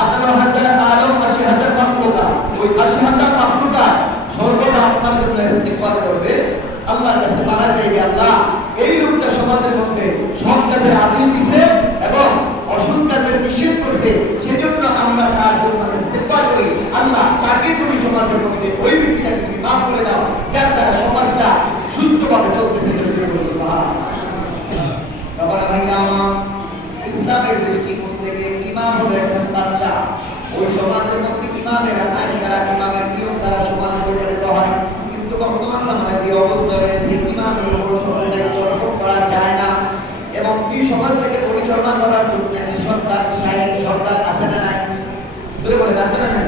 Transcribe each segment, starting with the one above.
18,000 আলম 80,000 মাখলুকাত, ওই 80,000 মাখলুকাত সর্বদা আপনার জন্য ইস্তিগফার করবে, আল্লাহর কাছে মারা চাইবে, আল্লাহ এই লোকটা সমাজের মধ্যে সৎ কাজের আদেশ দিছে এবং অসৎ কাজের নিষেধ করছে, সেজন্য আমরা তার জন্য ইস্তিগফার করি, আল্লাহ তাকে তুমি সমাজের মধ্যে ওই ব্যক্তিটাকে তুমি মাফ করে দাও, যার দ্বারা সমাজটা সুস্থভাবে চলতেছে। ইসলামের দৃষ্টিকোণ থেকে ইমাম হলো একজন বাদশাহ। ওই সমাজের মধ্যে ইমামের আইন দ্বারা, ইমামের নিয়ম দ্বারা সমাজ পরিচালিত হয়। কিন্তু বর্তমান সময়ে যে অবস্থা রয়েছে, ইমামের উপর সকল দায়িত্ব অর্পণ করা যায় না এবং এই সমাজটাকে পরিচালনা করার জন্য সরকার, শাহী সরকার আছে না নাই? ধরে বলেন আছে না নাই?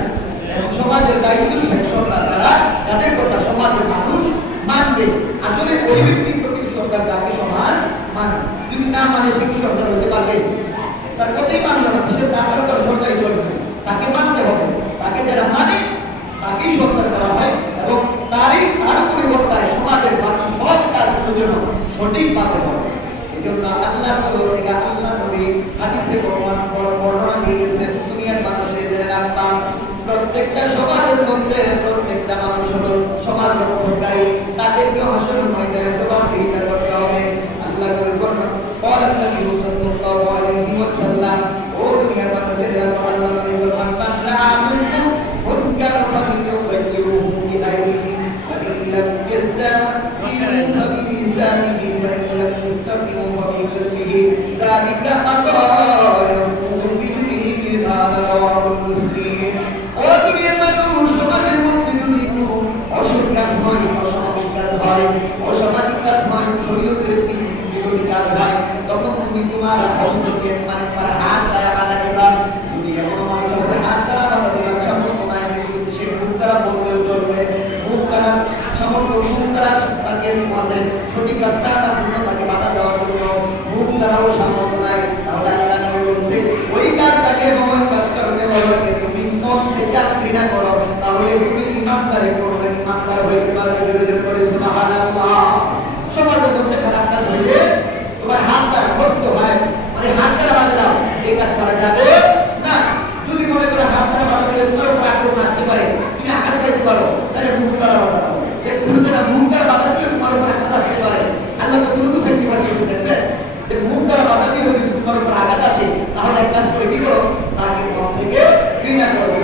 এবং সমাজের দায়িত্বশীল সরকার দ্বারা যাদের কথা সমাজের মানুষ মানবে, আসলে ওই ব্যক্তির প্রতি সরকার যাকে সমাজ মানে যদি না মানে সে কি সরকার হতে পারবে? তার কথাই মানবে না, সে তার তার সরকারি চলবে, তাকে মানতে হবে। তাকে যারা মানে তাকেই সরকার করা হয় এবং তার পরিবর্তনে সমাজের বাকি সব কাজগুলো যেন সঠিকভাবে হয়। এই জন্য আল্লাহর তরফ থেকে আল্লাহ নবী হাদিসে বর্ণনা দিয়েছেন, দুনিয়ার মানুষের রাখবা প্রত্যেকটা সমাজের মধ্যে প্রত্যেকটা মানুষ হলো সমাজ রক্ষণকারী, তাদেরকে হাসরের ময়দানে জবাবদিহিতা করতে হবে। আল্লাহ বলেন قال النبي صلى الله عليه وسلم ও দুনিয়ার মানুষের আল্লাহ নবী বলেন মান রাআ মিনকুম মুনকার ফালইউগাইয়িরহু বিয়াদিহি ওয়া ইন লাম ইয়াস্তাতি'হু ফাবিলিসানিহি ওয়া ইন লাম ইয়াস্তাতি'হু ফাবিকলবিহি যালিকা আদায়ুহু বিল-ঈমান রাওয়াহুল মুসলিম। ও দুনিয়ার মানুষ, সমাজের মধ্যে যদি কোনো অসৎ কাজ হয়, অসামাজিক কাজ হয়, অসামাজিক কাজ হয়, শরীয়তের বিরোধী কাজ হয়, তখন তুমি তোমার হস্তক্ষেপ মানে তোমার হাত দ্বারা বাধা দিবা। যদি এমন মানুষ আছে হাত দ্বারা বাধা দিবা, সামর্থ্য নাই কিন্তু সে মুখ দ্বারা বললেও চলবে, মুখ দ্বারা সামর্থ্য, মুখ দ্বারা তাকে তোমাদের সঠিক রাস্তাটা পূর্ণ তাকে বাধা দেওয়ার জন্য মুখ দ্বারাও সামর্থ্য নাই, তাহলে আল্লাহ নবী বলছে ওই কাজটাকে এবং ওই কাজ করতে বলাকে তুমি মন থেকে ঘৃণা করো, তাহলে তুমি ইমানদারি করবে, ইমানদার হইতে পারবে। বিরোধী করে সুবহানাল্লাহ। সমাজের মধ্যে খারাপ কাজ হইলে তোমার হাত দ্বারা কষ্ট হয়, মানে হাত দ্বারা বাধা দাও, এই কাজ করা যাবে না। যদি মনে করো হাত দ্বারা বাধা দিলে তোমার উপর আক্রমণ আসতে পারে, তুমি আঘাত পাইতে পারো, তাহলে মুখ দ্বারা বাধা দাও। একটু না, মুখ দ্বারা বাধা দিলে তোমার উপর আঘাত আসতে পারে। আল্লাহ তো কোনো সেক্রিফাইস করতেছে যে মুখ দ্বারা বাধা দিয়ে যদি তোমার উপর আঘাত আসে, তাহলে এক কাজ করে কি করো, তাকে মন থেকে ঘৃণা করো।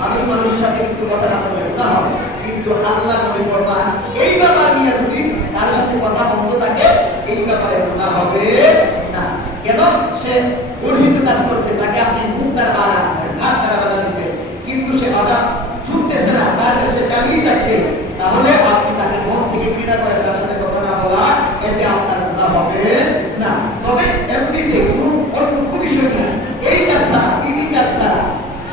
মানুষ মানুষের সাথে কিন্তু কথা না বললে না হয়, কিন্তু আল্লাহ নবী ফরমান এই ব্যাপার নিয়ে যদি তার সাথে কথা বন্ধ থাকে, এই ব্যাপারে গুনাহ হবে না। কেন? সে গর্হিত কাজ করছে, তাকে আপনি মুখ দ্বারা বাধা দিচ্ছেন, হাত দ্বারা বাধা দিচ্ছেন, কিন্তু সে বাধা শুনতেছে না, তার কাছে চালিয়ে যাচ্ছে, তাহলে আপনি তাকে মন থেকে ঘৃণা করে তার সাথে কথা না বলা, এতে আপনার গুনাহ হবে না। তবে এমনিতে কোনো বিষয় না, এই কাজ ছাড়া, এই কাজ ছাড়া,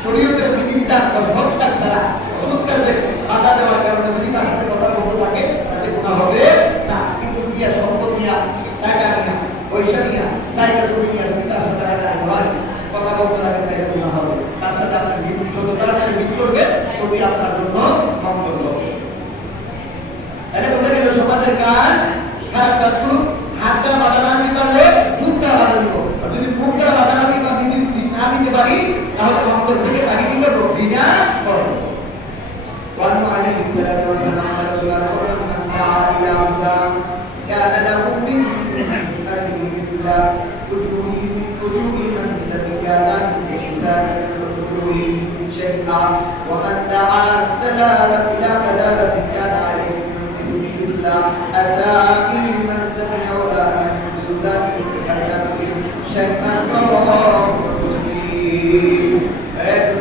শরীয়তের বিধিবিধান বা সৎ কাজ ছাড়া অসৎ কাজে বাধা দেওয়ার কারণে যদি তার সাথে কথা বলতে থাকে, তাতে গুনাহ হবে না। কিন্তু দিয়া সম্পদ নিয়া, টাকা নিয়া, পয়সা নিয়া, জায়গা জমি নিয়া যদি তার সাথে রাগারাগি হয়, কথা বলতে লাগে, তাহলে গুনাহ হবে। তার সাথে আপনি যত তাড়াতাড়ি মিট করবে, ততই আপনার জন্য মঙ্গল হবে। তাহলে বলতে গেলে সমাজের কাজ, খারাপ কাজগুলো হাত দ্বারা বাধা না দিতে পারলে মুখ দ্বারা বাধা দিব, আর যদি মুখ দ্বারা বাধা না দিতে পারি, তাহলে অন্তর থেকে তাকে কি করবো, ঘৃণা করবো। وعنه عليه الصلاة والسلام قال رسول الله من دعا إلى هدى كان له من أجره مثل وجوه من تبيا لا يستشهد وجوه شيئا ومن دعا إلى ضلالة كان عليه مثل أساء